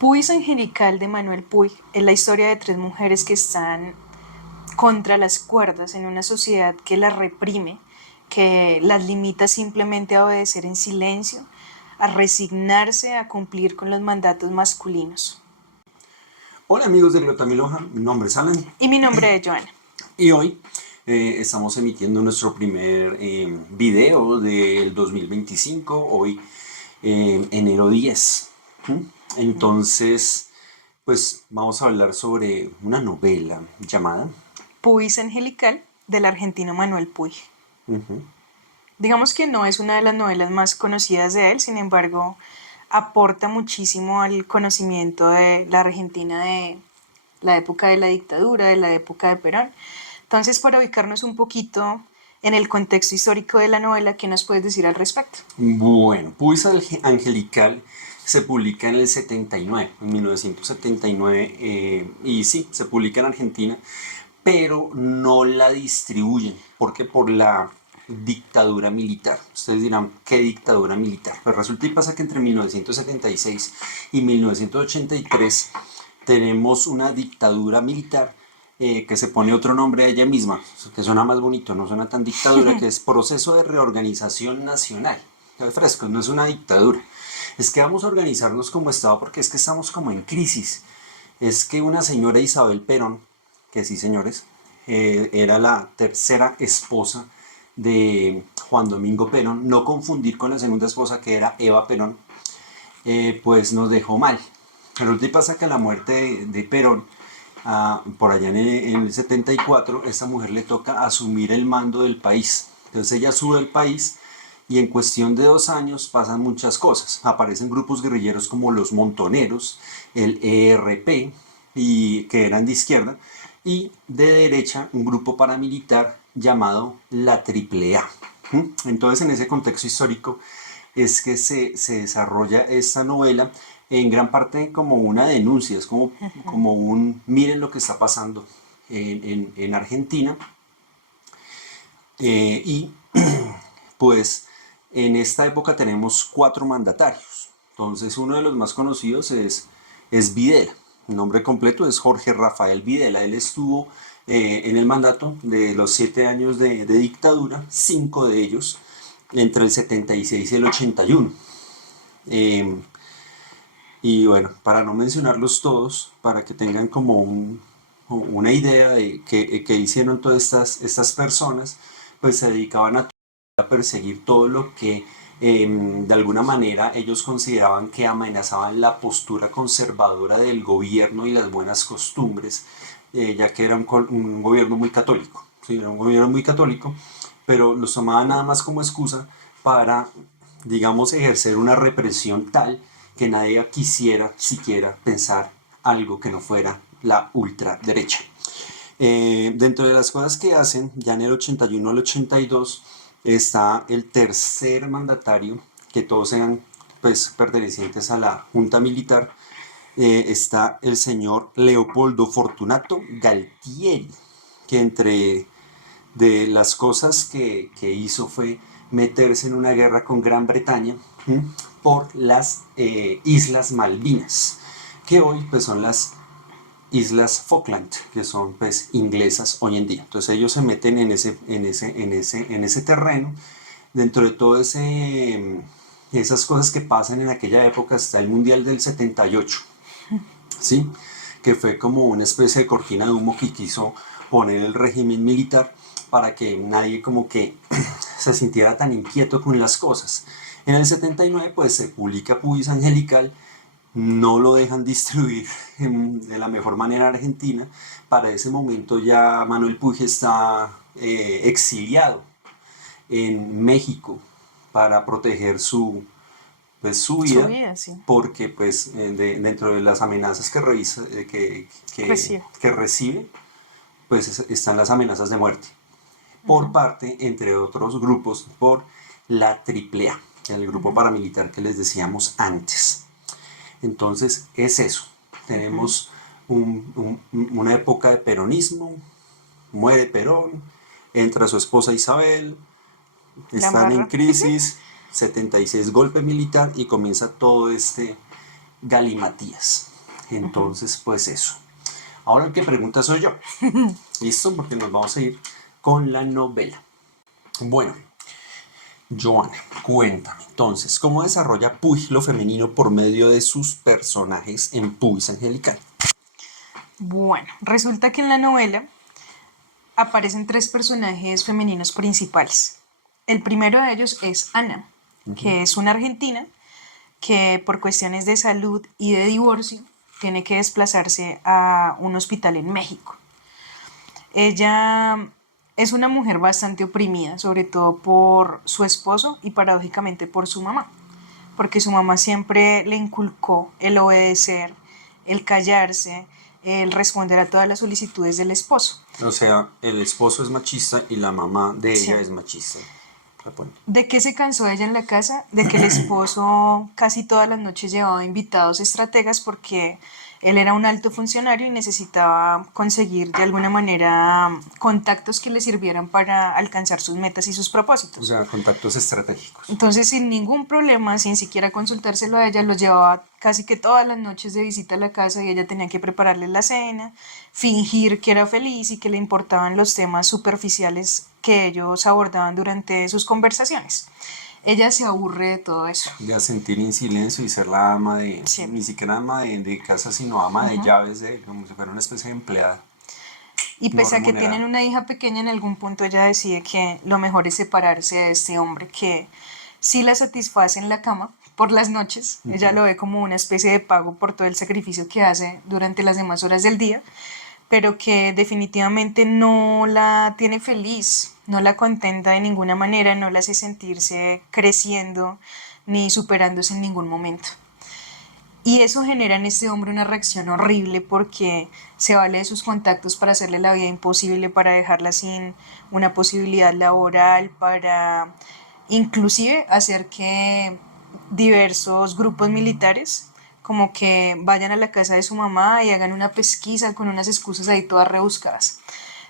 Puis Angelical de Manuel Puig es la historia de tres mujeres que están contra las cuerdas en una sociedad que las reprime, que las limita simplemente a obedecer en silencio, a resignarse a cumplir con los mandatos masculinos. Hola amigos de Glotamiloja, mi nombre es Alan Y mi nombre es Joana. y hoy estamos emitiendo nuestro primer video del 2025, hoy enero 10. Entonces, pues vamos a hablar sobre una novela llamada Puis Angelical del argentino Manuel Puig. Ujú. Digamos que no es una de las novelas más conocidas de él, sin embargo, aporta muchísimo al conocimiento de la Argentina de la época de la dictadura, de la época de Perón. Entonces, para ubicarnos un poquito en el contexto histórico de la novela, ¿qué nos puedes decir al respecto? Bueno, Puis Angelical se publica en el 79, en 1979, y sí, se publica en Argentina, pero no la distribuyen, porque por la dictadura militar. Ustedes dirán, ¿qué dictadura militar? Pues resulta y pasa que entre 1976 y 1983 tenemos una dictadura militar que se pone otro nombre a ella misma, que suena más bonito, no suena tan dictadura, que es Proceso de Reorganización Nacional. Es fresco, no es una dictadura. Es que vamos a organizarnos como Estado porque es que estamos como en crisis. Es que una señora Isabel Perón, que sí señores, era la tercera esposa de Juan Domingo Perón, no confundir con la segunda esposa que era Eva Perón, pues nos dejó mal. Pero te pasa que a la muerte de Perón, por allá en el 74, esta mujer le toca asumir el mando del país. Entonces ella sube al país y en cuestión de 2 años pasan muchas cosas. Aparecen grupos guerrilleros como los Montoneros, el ERP, y, que eran de izquierda, y de derecha un grupo paramilitar llamado la AAA. Entonces en ese contexto histórico es que se desarrolla esta novela en gran parte como una denuncia, es como un miren lo que está pasando en Argentina. Y pues en esta época tenemos 4 mandatarios. Entonces uno de los más conocidos es Videla. El nombre completo es Jorge Rafael Videla. Él estuvo en el mandato de los 7 años de dictadura, 5 de ellos entre el 76 y el 81. Y bueno, para no mencionarlos todos, para que tengan como una idea de qué hicieron todas estas personas, pues se dedicaban a perseguir todo lo que de alguna manera ellos consideraban que amenazaban la postura conservadora del gobierno y las buenas costumbres, ya que era un gobierno muy católico. Sí, era un gobierno muy católico, pero los tomaban nada más como excusa para, digamos, ejercer una represión tal que nadie quisiera siquiera pensar algo que no fuera la ultraderecha. Dentro de las cosas que hacen, ya en el 81 al 82 está el tercer mandatario, que todos eran pues pertenecientes a la junta militar. Está el señor Leopoldo Fortunato Galtieri, que entre de las cosas que hizo fue meterse en una guerra con Gran Bretaña por las Islas Malvinas, que hoy pues son las Islas Falkland, que son pues inglesas hoy en día. Entonces ellos se meten en ese terreno. Dentro de todo esas cosas que pasan en aquella época está el Mundial del 78, ¿sí? Que fue como una especie de cortina de humo que quiso poner el régimen militar para que nadie como que se sintiera tan inquieto con las cosas. En el 79 pues se publica Puis Angelical, no lo dejan distribuir de la mejor manera en Argentina. Para ese momento ya Manuel Puig está exiliado en México para proteger su Su vida, vida, sí. porque pues dentro de las amenazas Recibe. que recibe, pues están las amenazas de muerte por parte, entre otros grupos, por la AAA, el grupo paramilitar que les decíamos antes. Entonces es eso, tenemos una época de peronismo, muere Perón, entra su esposa Isabel, La están en embarra. crisis, 76 golpe militar y comienza todo este galimatías. Entonces, pues eso. Ahora el que pregunta soy yo. ¿Listo? Porque nos vamos a ir con la novela. Bueno, Joana, cuéntame. Entonces, ¿cómo desarrolla Puig lo femenino por medio de sus personajes en Puig Angelical? Bueno, resulta que en la novela aparecen tres personajes femeninos principales. El primero de ellos es Ana, que es una argentina que por cuestiones de salud y de divorcio tiene que desplazarse a un hospital en México. Ella es una mujer bastante oprimida, sobre todo por su esposo y paradójicamente por su mamá, porque su mamá siempre le inculcó el obedecer, el callarse, el responder a todas las solicitudes del esposo. O sea, el esposo es machista y la mamá de ella Sí. es machista. ¿De qué se cansó ella en la casa? De que el esposo casi todas las noches llevaba invitados estrategas porque él era un alto funcionario y necesitaba conseguir de alguna manera contactos que le sirvieran para alcanzar sus metas y sus O propósitos. sea, contactos estratégicos. Entonces, sin ningún problema, sin siquiera consultárselo a ella, los llevaba casi que todas las noches de visita a la casa y ella tenía que prepararle la cena, fingir que era feliz y que le importaban los temas superficiales que ellos abordaban durante sus conversaciones. Ella se aburre de todo eso. De asentir en silencio y ser la ama de, Sí. ni siquiera ama de casa, sino ama de llaves de él, como si fuera una especie de empleada Y no pese a que tienen remunerada. una hija pequeña, en algún punto ella decide que lo mejor es separarse de este hombre que sí la satisface en la cama por las noches. Ella lo ve como una especie de pago por todo el sacrificio que hace durante las demás horas del día, pero que definitivamente no la tiene feliz, no la contenta de ninguna manera, no la hace sentirse creciendo ni superándose en ningún momento. Y eso genera en este hombre una reacción horrible porque se vale de sus contactos para hacerle la vida imposible, para dejarla sin una posibilidad laboral, para inclusive hacer que diversos grupos militares como que vayan a la casa de su mamá y hagan una pesquisa con unas excusas ahí todas rebuscadas.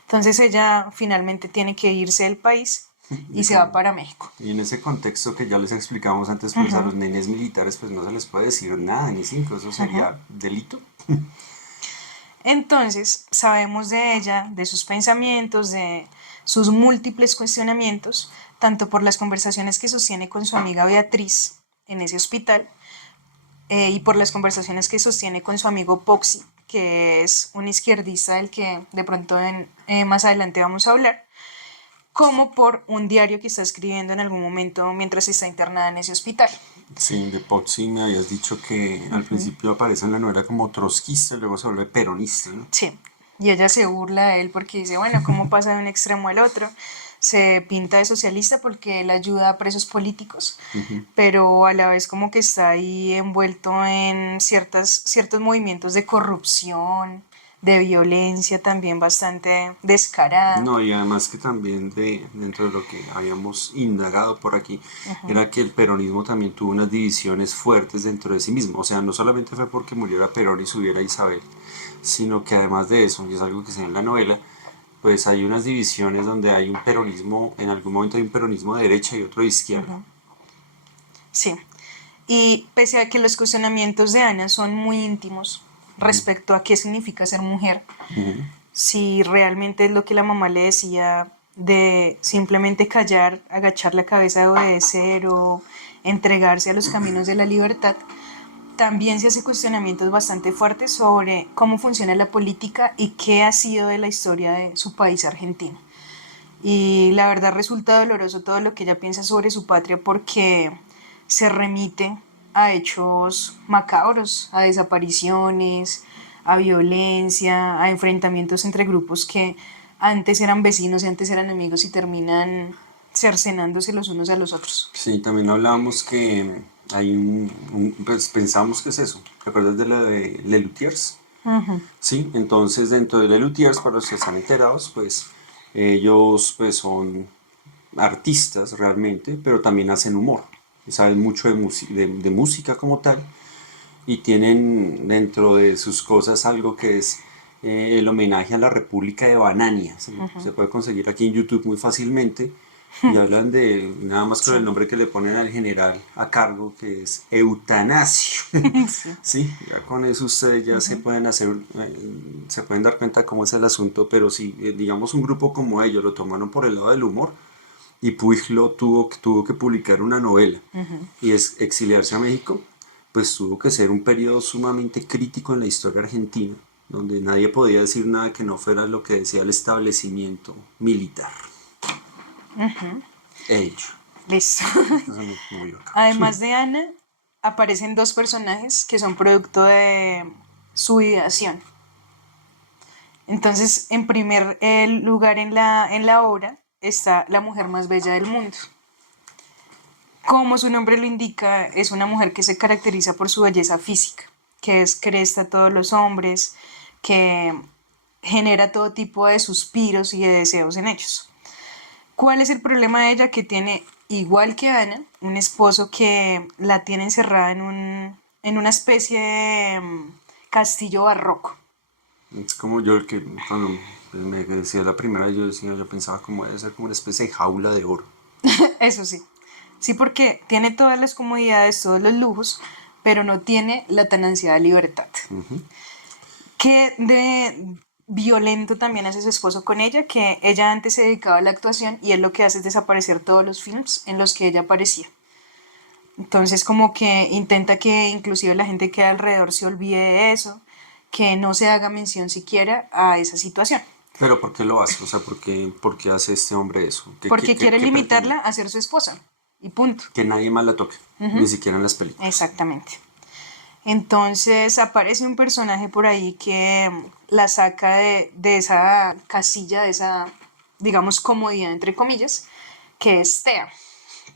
Entonces ella finalmente tiene que irse del país y se va para México. Y en ese contexto que ya les explicamos antes, pues a los nenes militares pues no se les puede decir nada, ni cinco, eso sería delito. Entonces, sabemos de ella, de sus pensamientos, de sus múltiples cuestionamientos, tanto por las conversaciones que sostiene con su amiga Beatriz en ese hospital, y por las conversaciones que sostiene con su amigo Poxy, que es un izquierdista del que de pronto más adelante vamos a hablar, como por un diario que está escribiendo en algún momento mientras está internada en ese hospital. Sí, de Potsy me habías dicho que al principio aparece en la novela como trotskista y luego se vuelve peronista, ¿no? Sí, y ella se burla de él porque dice, bueno, ¿cómo pasa de un extremo al otro? Se pinta de socialista porque él ayuda a presos políticos, pero a la vez como que está ahí envuelto en ciertos movimientos de corrupción, de violencia también bastante descarada. No, y además que también dentro de lo que habíamos indagado por aquí, era que el peronismo también tuvo unas divisiones fuertes dentro de sí mismo. O sea, no solamente fue porque muriera Perón y subiera Isabel, sino que además de eso, y es algo que se ve en la novela, pues hay unas divisiones donde hay un peronismo, en algún momento hay un peronismo de derecha y otro de izquierda. Sí, y pese a que los cuestionamientos de Ana son muy íntimos respecto a qué significa ser mujer, si realmente es lo que la mamá le decía de simplemente callar, agachar la cabeza de obedecer o entregarse a los caminos de la libertad, también se hace cuestionamientos bastante fuertes sobre cómo funciona la política y qué ha sido de la historia de su país, Argentina. Y la verdad resulta doloroso todo lo que ella piensa sobre su patria porque se remite a hechos macabros, a desapariciones, a violencia, a enfrentamientos entre grupos que antes eran vecinos y antes eran amigos y terminan cercenándose los unos a los otros. Sí, también hablábamos que hay pues pensamos que es eso. ¿Te acuerdas de la de Lelutiers? Sí, entonces dentro de Lelutiers, para los que están enterados, pues ellos pues son artistas realmente, pero también hacen humor. Saben mucho de música como tal y tienen dentro de sus cosas algo que es el homenaje a la República de Banania. Se puede conseguir aquí en YouTube muy fácilmente Y hablan de, nada más con Sí, el nombre que le ponen al general a cargo, que es eutanasio. sí. Sí, ya con eso ustedes ya se Ujú, pueden hacer, se pueden dar cuenta cómo es el asunto, pero si, digamos, un grupo como ellos lo tomaron por el lado del humor, y Puig tuvo que publicar una novela ujú. y es exiliarse a México, pues tuvo que ser un periodo sumamente crítico en la historia argentina, donde nadie podía decir nada que no fuera lo que decía el establecimiento militar. Hecho. Listo. Eso no es muy bacán. Además de Ana, aparecen dos personajes que son producto de su ideación. Entonces, en primer lugar en la obra está la mujer más bella del mundo. Como su nombre lo indica, es una mujer que se caracteriza por su belleza física, que es cresta a todos los hombres, que genera todo tipo de suspiros y de deseos en ellos. ¿Cuál es el problema de ella? Que tiene, igual que Ana, un esposo que la tiene encerrada en una especie de castillo barroco. Es como yo el que cuando me decía la primera, yo decía, yo pensaba como debe ser como una especie de jaula de oro. Eso sí. Sí, porque tiene todas las comodidades, todos los lujos, pero no tiene la tan ansiada libertad. Que de violento también hace su esposo con ella, que ella antes se dedicaba a la actuación y él lo que hace es desaparecer todos los films en los que ella aparecía. Entonces como que intenta que inclusive la gente que alrededor se olvide de eso, que no se haga mención siquiera a esa situación, Pero ¿por qué lo hace? O sea, por qué hace este hombre eso? porque quiere Qué pretende? limitarla a ser su esposa y punto. Que nadie más la toque, ni siquiera en las películas. Exactamente. Entonces aparece un personaje por ahí que la saca de esa casilla, de esa, digamos, comodidad, entre comillas, que es Tea.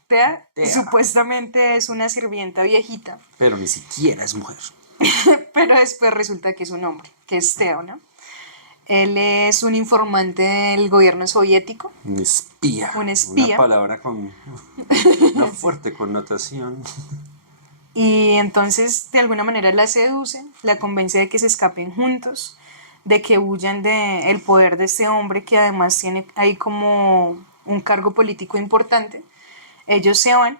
Tea Tea. supuestamente es una sirvienta viejita, Pero ni siquiera es mujer. pero después resulta que es un hombre, que es Teo, ¿no? Él es un informante del gobierno soviético, Un espía. un Una espía, palabra con una sí. fuerte connotación. Y entonces de alguna manera la seduce, la convence de que se escapen juntos, de que huyan del poder de este hombre que además tiene ahí como un cargo político importante. Ellos se van,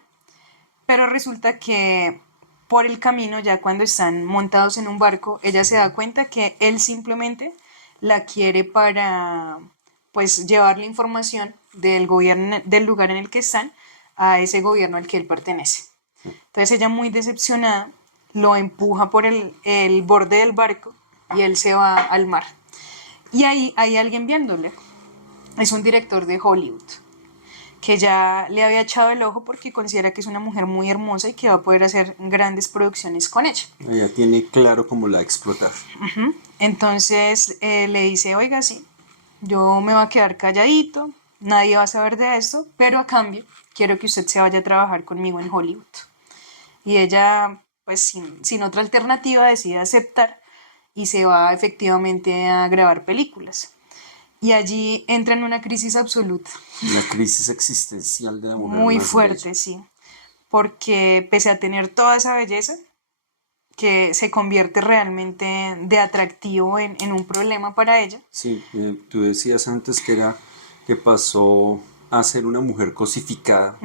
pero resulta que por el camino, ya cuando están montados en un barco, ella se da cuenta que él simplemente la quiere para pues llevar la información del gobierno del lugar en el que están a ese gobierno al que él pertenece. Entonces ella muy decepcionada lo empuja por el borde del barco y él se va al mar. Y ahí hay alguien viéndole. Es un director de Hollywood que ya le había echado el ojo porque considera que es una mujer muy hermosa y que va a poder hacer grandes producciones con ella. Ella tiene claro cómo la va a explotar. Entonces le dice, oiga, sí, yo me voy a quedar calladito, nadie va a saber de esto, pero a cambio quiero que usted se vaya a trabajar conmigo en Hollywood. Y ella, pues sin otra alternativa, decide aceptar y se va efectivamente a grabar películas. Y allí entra en una crisis absoluta, La crisis existencial de la mujer muy más bella. fuerte, sí, porque pese a tener toda esa belleza, que se convierte realmente de atractivo en un problema para ella. Sí, tú decías antes que era que pasó a ser una mujer cosificada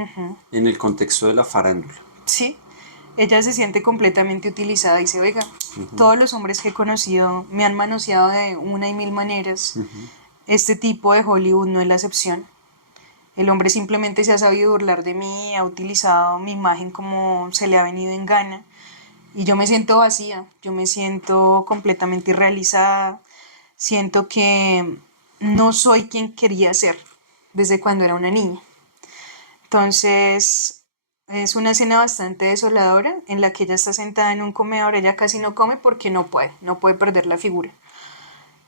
en el contexto de la farándula. Sí, ella se siente completamente utilizada y dice, oiga, todos los hombres que he conocido me han manoseado de una y mil maneras. Este tipo de Hollywood no es la excepción. El hombre simplemente se ha sabido burlar de mí, ha utilizado mi imagen como se le ha venido en gana. Y yo me siento vacía, yo me siento completamente irrealizada, siento que no soy quien quería ser desde cuando era una niña. Entonces, es una escena bastante desoladora en la que ella está sentada en un comedor, ella casi no come porque no puede perder la figura.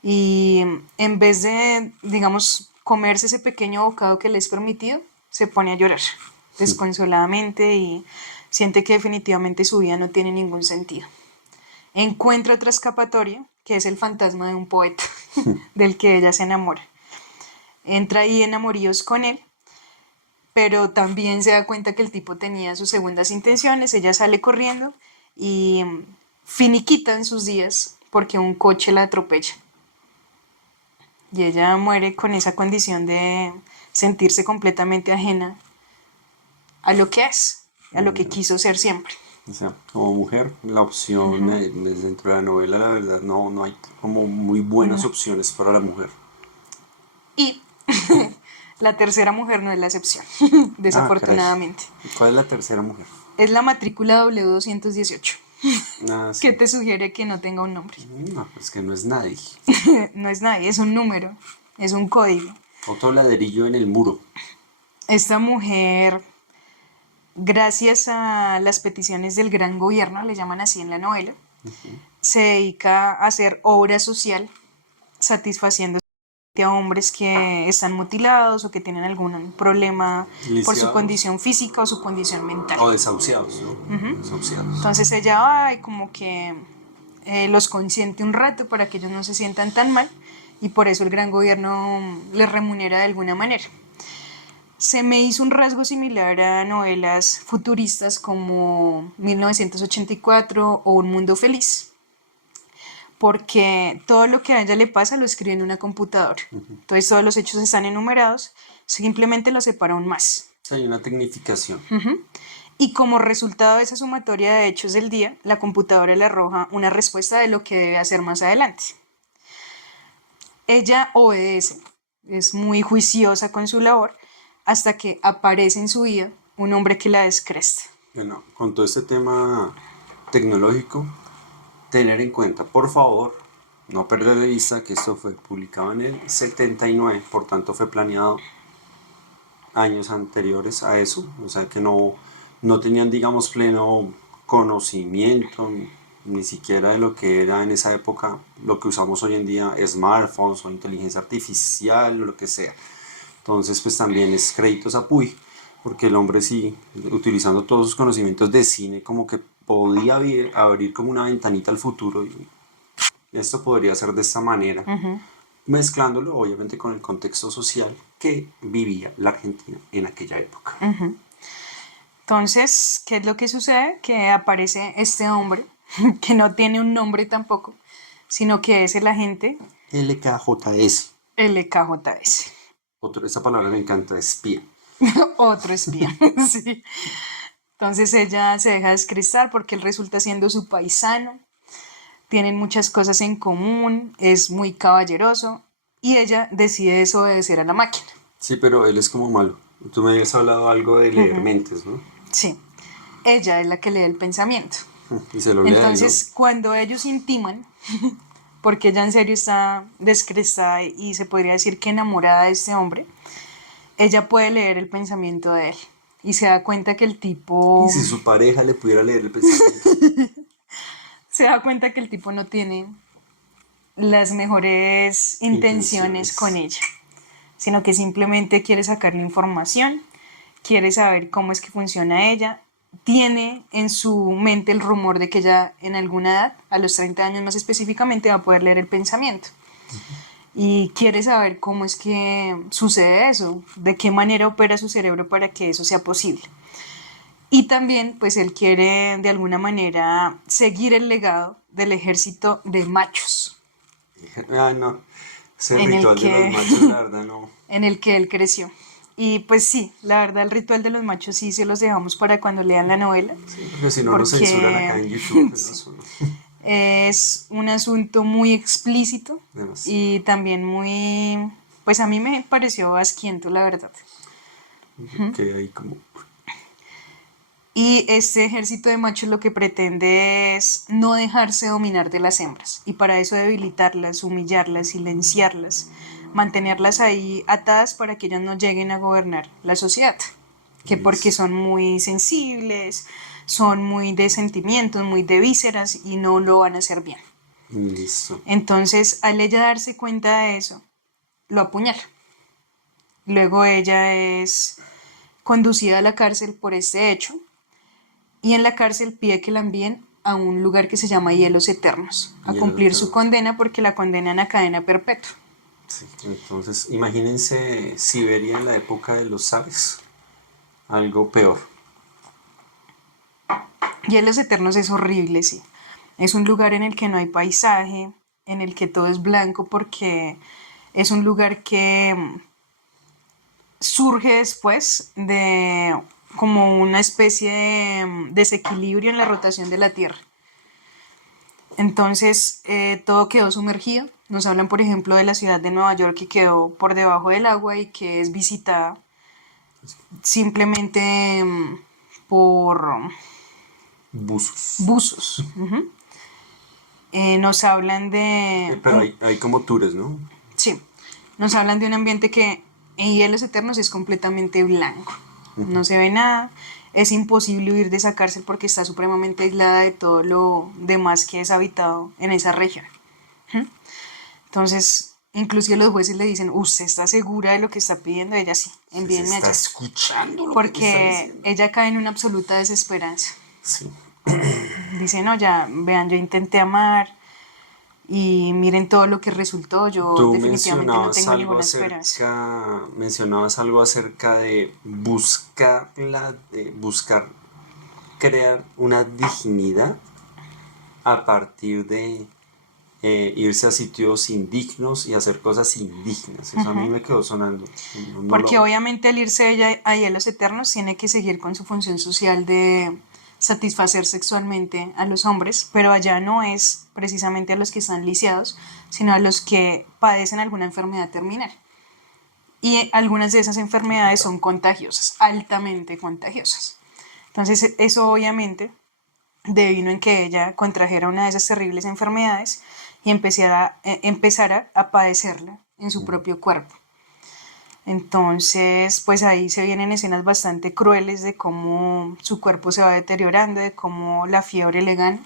Y en vez de, digamos, comerse ese pequeño bocado que le es permitido, se pone a llorar desconsoladamente y siente que definitivamente su vida no tiene ningún sentido. Encuentra otra escapatoria, que es el fantasma de un poeta del que ella se enamora. Entra ahí en amoríos con él, pero también se da cuenta que el tipo tenía sus segundas intenciones, ella sale corriendo y finiquita en sus días porque un coche la atropella. y ella muere con esa condición de sentirse completamente ajena a lo que es, a lo que quiso ser siempre. O sea, como mujer, la opción dentro de la novela, la verdad, no hay como muy buenas No. opciones para la mujer. Y la tercera mujer no es la excepción, Ah, caray. desafortunadamente. ¿Y cuál es la tercera mujer? Es la matrícula W218, Ah, que sí. te sugiere que no tenga un nombre. No, pues que no es nadie. No es nadie, es un número, es un código. Otro ladrillo en el muro. Esta mujer, gracias a las peticiones del gran gobierno, le llaman así en la novela, se dedica a hacer obra social satisfaciendo a hombres que están mutilados o que tienen algún problema por su Lisiados condición física o su condición mental. o desahuciados, ¿no? Desahuciados. Entonces ella va y como que los consiente un rato para que ellos no se sientan tan mal y por eso el gran gobierno les remunera de alguna manera. Se me hizo un rasgo similar a novelas futuristas como 1984 o Un Mundo Feliz, porque todo lo que a ella le pasa lo escribe en una computadora. Entonces todos los hechos están enumerados, simplemente los separa aún más. Sí, hay una tecnificación. Y como resultado de esa sumatoria de hechos del día, la computadora le arroja una respuesta de lo que debe hacer más adelante. Ella obedece, es muy juiciosa con su labor, hasta que aparece en su vida un hombre que la descresta. Bueno, con todo este tema tecnológico, tener en cuenta, por favor, no perder de vista que esto fue publicado en el 79, por tanto fue planeado años anteriores a eso, o sea que no tenían, digamos, pleno conocimiento ni siquiera de lo que era en esa época lo que usamos hoy en día, smartphones o inteligencia artificial o lo que sea. Entonces, pues también es créditos a Puy, porque el hombre sí, utilizando todos sus conocimientos de cine, como que podía abrir como una ventanita al futuro y esto podría ser de esta manera, mezclándolo obviamente con el contexto social que vivía la Argentina en aquella época. Entonces, ¿qué es lo que sucede? Que aparece este hombre, que no tiene un nombre tampoco, sino que es el agente LKJS. LKJS. Esa palabra me encanta, espía. Otro espía, sí. Entonces ella se deja descrestar porque él resulta siendo su paisano, tienen muchas cosas en común, es muy caballeroso y ella decide desobedecer a la máquina. Sí, pero él es como malo. Tú me habías hablado algo de leer mentes, ¿no? Sí, ella es la que lee el pensamiento. Y se lo lee a él, ¿no? Entonces, cuando ellos intiman, porque ella en serio está descrestada y se podría decir que enamorada de este hombre, ella puede leer el pensamiento de él y se da cuenta que el tipo... Y si su pareja le pudiera leer el pensamiento. Se da cuenta que el tipo no tiene las mejores intenciones con ella, sino que simplemente quiere sacarle información, quiere saber cómo es que funciona ella, tiene en su mente el rumor de que ella en alguna edad, a los 30 años más específicamente, va a poder leer el pensamiento. Y quiere saber cómo es que sucede eso, de qué manera opera su cerebro para que eso sea posible. Y también, pues él quiere de alguna manera seguir el legado del ejército de machos. Ah, no. Ese en el ritual de los que, machos, la verdad, no. en el que él creció. Y pues sí, la verdad el ritual de los machos sí se los dejamos para cuando lean la novela. Sí, porque si no nos censuran acá en YouTube. Sí, Eso, ¿no? es un asunto muy explícito Demasiado. y también muy, pues a mí me pareció asquiento, la verdad. Que hay como... Y este ejército de machos lo que pretende es no dejarse dominar de las hembras. Y para eso debilitarlas, humillarlas, silenciarlas, mantenerlas ahí atadas para que ellas no lleguen a gobernar la sociedad. Que porque son muy sensibles, son muy de sentimientos, muy de vísceras y no lo van a hacer bien. Listo. Entonces, al ella darse cuenta de eso, lo apuñala. Luego ella es conducida a la cárcel por este hecho y en la cárcel pide que la envíen a un lugar que se llama Hielos Eternos, a Hielos cumplir su Eternos. condena porque la condenan a cadena perpetua. Sí, entonces imagínense Siberia en la época de los zares. Algo peor. Hielos Eternos es horrible, sí. Es un lugar en el que no hay paisaje, en el que todo es blanco porque Es un lugar que surge después de como una especie de desequilibrio en la rotación de la Tierra. Entonces todo quedó sumergido. Nos hablan, por ejemplo, de la ciudad de Nueva York que quedó por debajo del agua y que es visitada simplemente por Buzos. buzos. Nos hablan de... Pero hay como tours, ¿no? Sí, nos hablan de un ambiente que en hielos eternos es completamente blanco. No se ve nada. Es imposible huir de esa cárcel porque está supremamente aislada de todo lo demás que es habitado en esa región. Entonces, inclusive los jueces le dicen, ¿usted está segura de lo que está pidiendo? Ella sí, Se envíenme está allá. escuchando lo que me está Porque diciendo. ella cae en una absoluta desesperanza. Sí. Dice, no, ya, vean, yo intenté amar y miren todo lo que resultó, yo Tú definitivamente no tengo ninguna esperanza. mencionabas algo acerca de buscar crear una dignidad a partir de irse a sitios indignos y hacer cosas indignas. Eso a mí me quedó sonando. No Porque lo... obviamente al irse ella a hielos eternos tiene que seguir con su función social de satisfacer sexualmente a los hombres, pero allá no es precisamente a los que están lisiados, sino a los que padecen alguna enfermedad terminal. Y algunas de esas enfermedades son contagiosas, altamente contagiosas. Entonces eso obviamente devino en que ella contrajera una de esas terribles enfermedades y empezara a padecerla en su propio cuerpo. Entonces, pues ahí se vienen escenas bastante crueles de cómo su cuerpo se va deteriorando, de cómo la fiebre le gana.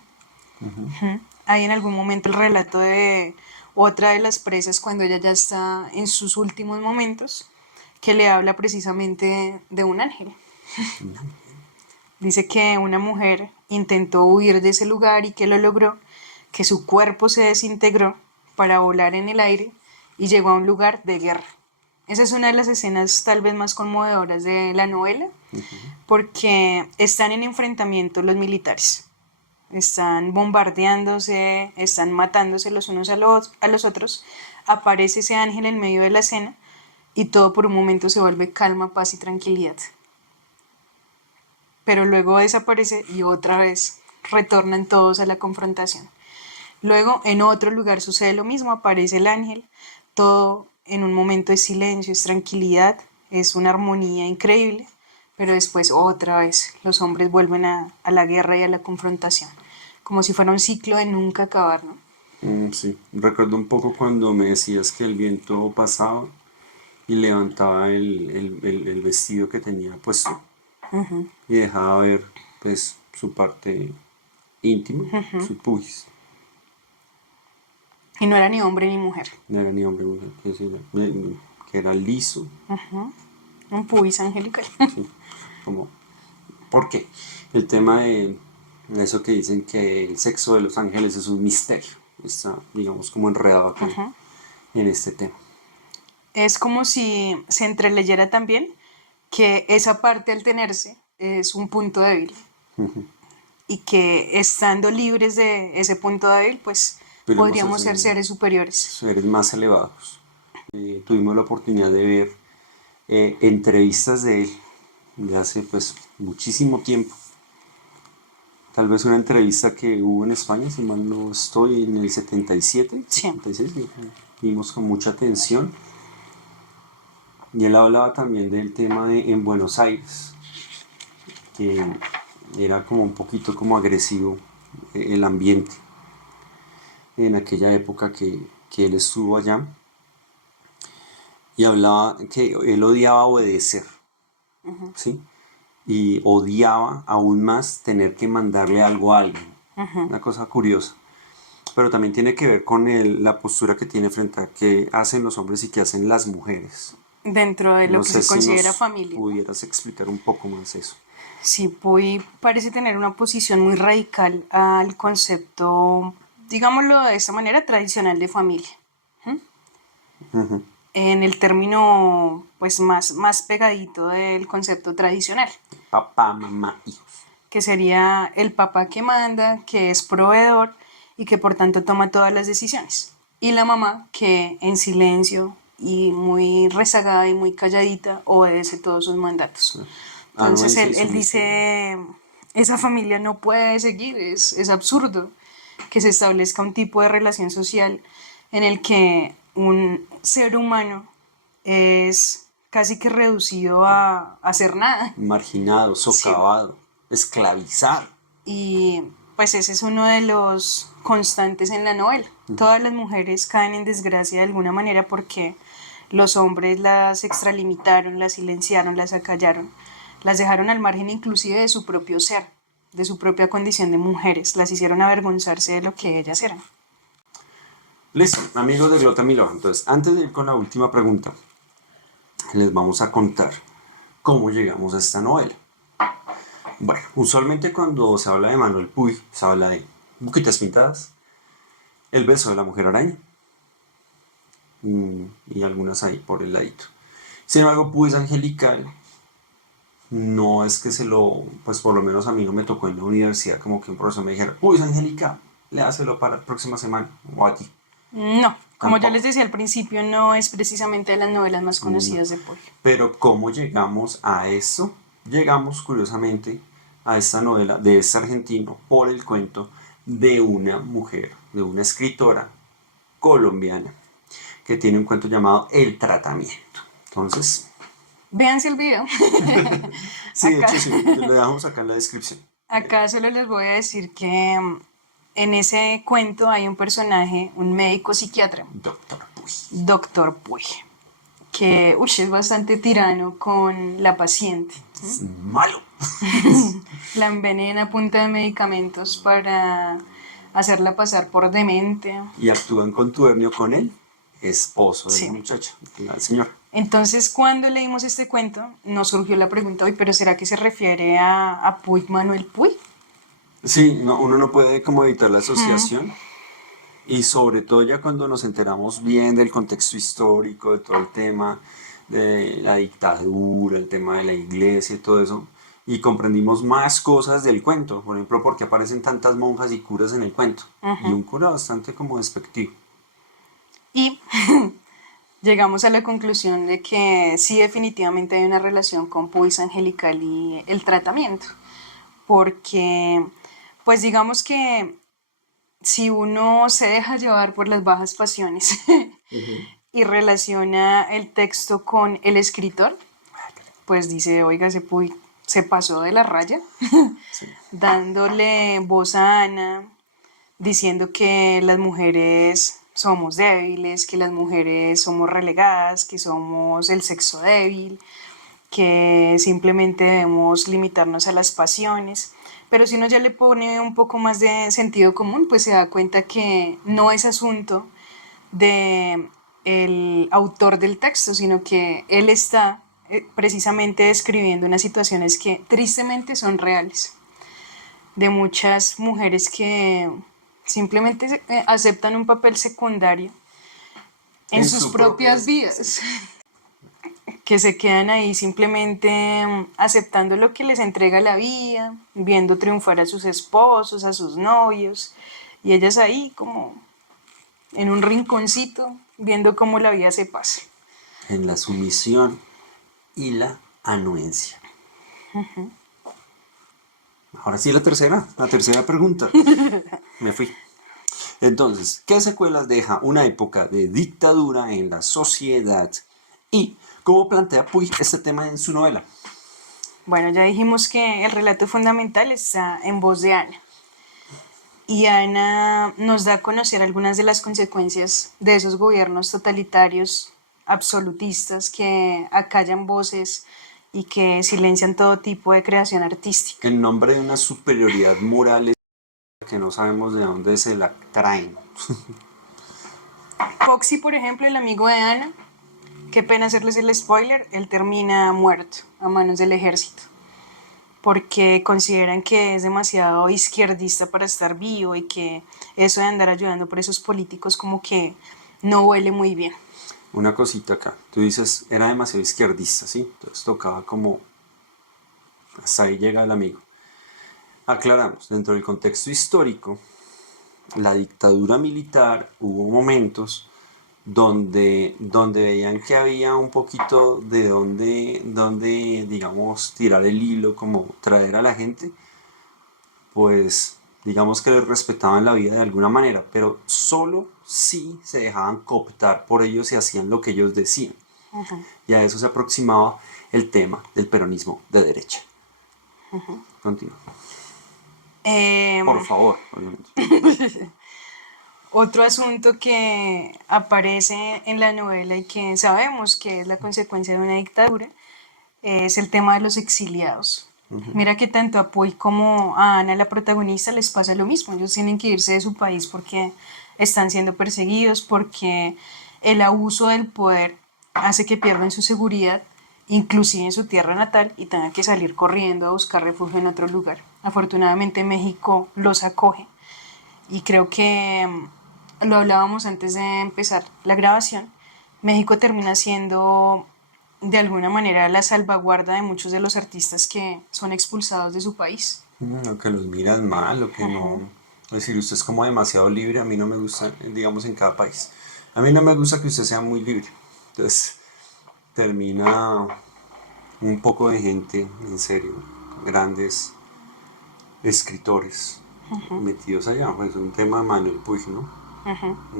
Hay en algún momento el relato de otra de las presas cuando ella ya está en sus últimos momentos, que le habla precisamente de un ángel. Dice que una mujer intentó huir de ese lugar y que lo logró, que su cuerpo se desintegró para volar en el aire y llegó a un lugar de guerra. Esa es una de las escenas tal vez más conmovedoras de la novela, porque están en enfrentamiento los militares. Están bombardeándose, están matándose los unos a los otros. Aparece ese ángel en medio de la escena y todo por un momento se vuelve calma, paz y tranquilidad. Pero luego desaparece y otra vez retornan todos a la confrontación. Luego en otro lugar sucede lo mismo, aparece el ángel, todo en un momento de silencio, es tranquilidad, es una armonía increíble, pero después otra vez los hombres vuelven a la guerra y a la confrontación, como si fuera un ciclo de nunca acabar, ¿no? Sí, recuerdo un poco cuando me decías que el viento pasaba y levantaba el vestido que tenía puesto y dejaba ver pues su parte íntima, su pubis. Y no era ni hombre ni mujer, No era ni hombre ni mujer, que era liso, un pubis angelical. sí, como, ¿por qué? El tema de eso que dicen que el sexo de los ángeles es un misterio, está, digamos, como enredado acá en este tema. Es como si se entreleyera también que esa parte al tenerse es un punto débil y que estando libres de ese punto débil, pues Podríamos podríamos hacer ser seres superiores. seres más elevados. Tuvimos la oportunidad de ver entrevistas de él de hace pues muchísimo tiempo. Tal vez una entrevista que hubo en España, si mal no estoy, en el 77, Sí. 76, vimos con mucha atención. Y él hablaba también del tema de en Buenos Aires, que era como un poquito como agresivo el ambiente en aquella época que él estuvo allá. Y hablaba que él odiaba obedecer, ¿sí? Y odiaba aún más tener que mandarle algo a alguien. Una cosa curiosa. Pero también tiene que ver con la postura que tiene frente a qué hacen los hombres y qué hacen las mujeres. Dentro de lo No que sé se si considera nos familia, ¿no? pudieras explicar un poco más eso. Sí, Puy parece tener una posición muy radical al concepto, digámoslo de esta manera, tradicional de familia. En el término pues más pegadito del concepto tradicional, Papá, mamá, hijos. que sería el papá que manda, que es proveedor y que por tanto toma todas las decisiones. y la mamá que en silencio y muy rezagada y muy calladita obedece todos sus mandatos. Entonces Anuencia y él sumisión. dice, esa familia no puede seguir, es absurdo que se establezca un tipo de relación social en el que un ser humano es casi que reducido a hacer nada. Marginado, Sí. socavado, esclavizar. Y pues ese es uno de los constantes en la novela. Todas las mujeres caen en desgracia de alguna manera porque los hombres las extralimitaron, las silenciaron, las acallaron, las dejaron al margen inclusive de su propio ser, de su propia condición de mujeres, las hicieron avergonzarse de lo que ellas eran. Listo, amigos de Glota Milo. Entonces, antes de ir con la última pregunta, les vamos a contar cómo llegamos a esta novela. Bueno, usualmente cuando se habla de Manuel Puig, se habla de Boquitas Pintadas, El beso de la mujer araña y algunas ahí por el ladito. Sin embargo, Puig es angelical. No es que pues por lo menos a mí no me tocó en la universidad como que un profesor me dijera, Puig es angelical, léaselo para la próxima semana o aquí. No, como yo les Tampoco. decía al principio, no es precisamente de las novelas más No. conocidas de Poe. Pero ¿cómo llegamos a esto? Llegamos curiosamente a esta novela de este argentino por el cuento de una mujer, de una escritora colombiana que tiene un cuento llamado El tratamiento. Entonces, Véanse el video. sí, de Acá, hecho sí, le dejamos acá en la descripción. acá solo les voy a decir que en ese cuento hay un personaje, un médico psiquiatra, Doctor Puy. Doctor Puy, que es bastante tirano con la paciente. Es malo. La envenena a punta de medicamentos para hacerla pasar por demente. Y actúa en contubernio con el esposo de la Sí. muchacha, la señora. Entonces, cuando leímos este cuento, nos surgió la pregunta, hoy, ¿pero será que se refiere a Puig Manuel Puig? Sí, no, uno no puede como evitar la asociación. Y sobre todo ya cuando nos enteramos bien del contexto histórico, de todo el tema de la dictadura, el tema de la iglesia y todo eso, y comprendimos más cosas del cuento, por ejemplo, porque aparecen tantas monjas y curas en el cuento, y un cura bastante como despectivo. Y llegamos a la conclusión de que sí, definitivamente hay una relación con Puis Angelical y el tratamiento, porque pues digamos que si uno se deja llevar por las bajas pasiones y relaciona el texto con el escritor, pues dice, oiga, se pasó de la raya, Sí. dándole voz a Ana, diciendo que las mujeres somos débiles, que las mujeres somos relegadas, que somos el sexo débil, que simplemente debemos limitarnos a las pasiones. Pero si uno ya le pone un poco más de sentido común, pues se da cuenta que no es asunto de el autor del texto, sino que él está precisamente describiendo unas situaciones que tristemente son reales, de muchas mujeres que simplemente aceptan un papel secundario en En sus su propias propia... Sí. vidas, que se quedan ahí simplemente aceptando lo que les entrega la vida, viendo triunfar a sus esposos, a sus novios, y ellas ahí como en un rinconcito, viendo cómo la vida se pasa. En la sumisión y la anuencia. Ahora sí la tercera pregunta. Me fui. Entonces, ¿qué secuelas deja una época de dictadura en la sociedad? ¿Y cómo plantea Puig este tema en su novela? Bueno, ya dijimos que el relato fundamental está en voz de Ana. Y Ana nos da a conocer algunas de las consecuencias de esos gobiernos totalitarios, absolutistas, que acallan voces y que silencian todo tipo de creación artística. En nombre de una superioridad moral que no sabemos de dónde se la traen. Foxy, por ejemplo, el amigo de Ana, qué pena hacerles el spoiler, él termina muerto a manos del ejército, porque consideran que es demasiado izquierdista para estar vivo y que eso de andar ayudando por esos políticos como que no huele muy bien. Una cosita acá. Tú dices, era demasiado izquierdista, ¿sí? Entonces tocaba como... Hasta ahí llega el amigo. Aclaramos, dentro del contexto histórico, la dictadura militar hubo momentos donde veían que había un poquito de donde, digamos, tirar el hilo, como traer a la gente, pues digamos que les respetaban la vida de alguna manera, pero solo si se dejaban cooptar por ellos y hacían lo que ellos decían. Y a eso se aproximaba el tema del peronismo de derecha. Continúa. Por favor, obviamente. Otro asunto que aparece en la novela y que sabemos que es la consecuencia de una dictadura es el tema de los exiliados. Mira que tanto a Poi como a Ana, la protagonista, les pasa lo mismo. Ellos tienen que irse de su país porque están siendo perseguidos, porque el abuso del poder hace que pierdan su seguridad, inclusive en su tierra natal, y tengan que salir corriendo a buscar refugio en otro lugar. Afortunadamente México los acoge y creo que lo hablábamos antes de empezar la grabación. México termina siendo de alguna manera la salvaguarda de muchos de los artistas que son expulsados de su país. O que los miran mal, o que no. Es decir, usted es como demasiado libre, a mí no me gusta, digamos, en cada país. A mí no me gusta que usted sea muy libre. Entonces, termina un poco de gente, en serio, grandes escritores metidos allá. Es un tema de Manuel Puig, ¿no?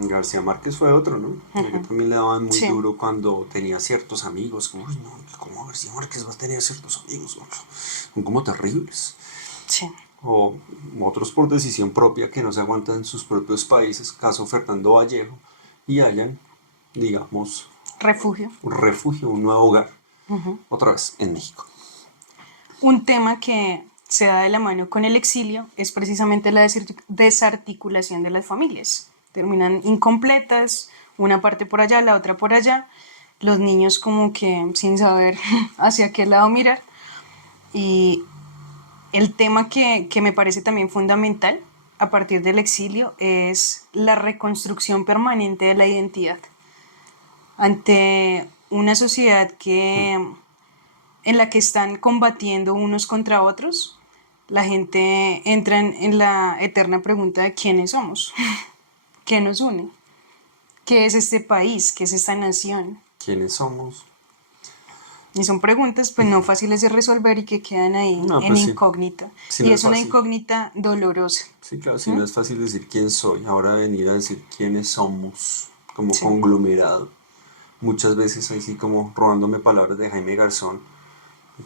García Márquez fue otro, ¿no? Que también le daban muy duro cuando tenía ciertos amigos. Como, uy, no, ¿cómo García Márquez va a tener ciertos amigos? Son como terribles. Sí. O otros por decisión propia que no se aguantan en sus propios países, caso Fernando Vallejo, y hayan, digamos, Refugio. un refugio, un nuevo hogar, otra vez en México. Un tema que se da de la mano con el exilio es precisamente la desarticulación de las familias. Terminan incompletas, una parte por allá, la otra por allá, los niños como que sin saber hacia qué lado mirar. Y el tema que me parece también fundamental a partir del exilio es la reconstrucción permanente de la identidad ante una sociedad en la que están combatiendo unos contra otros. La gente entra en la eterna pregunta de quiénes somos, qué nos une, qué es este país, qué es esta nación. ¿Quiénes somos? Y son preguntas pues no fáciles de resolver y que quedan ahí No, en pues sí. incógnita. Sí, Y no es es una fácil. incógnita dolorosa. Sí, claro, sí, no es fácil decir quién soy. Ahora venir a decir quiénes somos como Sí. conglomerado. Muchas veces así como robándome palabras de Jaime Garzón.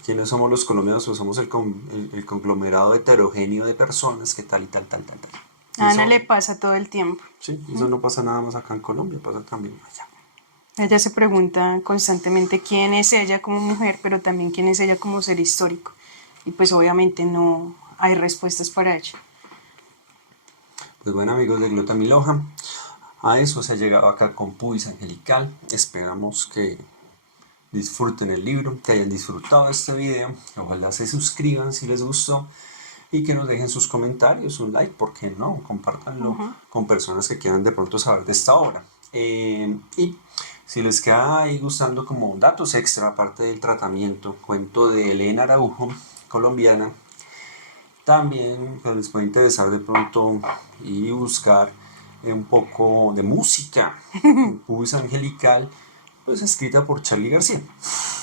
¿Quiénes somos los colombianos? Pues somos el conglomerado heterogéneo de personas que tal y tal, tal, tal, tal. A Ana le pasa todo el tiempo. Sí, eso no pasa nada más acá en Colombia, pasa también allá. Ella se pregunta constantemente quién es ella como mujer, pero también quién es ella como ser histórico. Y pues obviamente no hay respuestas para ello. Pues bueno, amigos de Glota Miloja, a eso se ha llegado acá con Puis Angelical. Esperamos que disfruten el libro, que hayan disfrutado este video. Ojalá se suscriban si les gustó y que nos dejen sus comentarios, un like, ¿por qué no? Compártanlo con personas que quieran de pronto saber de esta obra. Y si les queda ahí gustando como datos extra, aparte del tratamiento, cuento de Elena Araujo, colombiana, también pues, les puede interesar de pronto y buscar un poco de música, Puis Angelical, pues escrita por Charly García.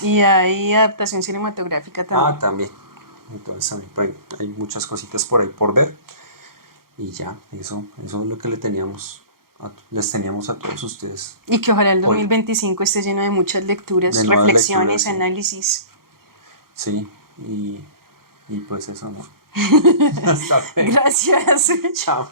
Y hay adaptación cinematográfica también. También. Entonces también pues, hay muchas cositas por ahí por ver. Y ya, eso es lo que les teníamos a todos ustedes. Y que ojalá el Hoy, 2025 esté lleno de muchas lecturas, de nuevas reflexiones, lecturas, análisis. Sí, y pues eso, ¿no? Hasta luego. Gracias. Chao.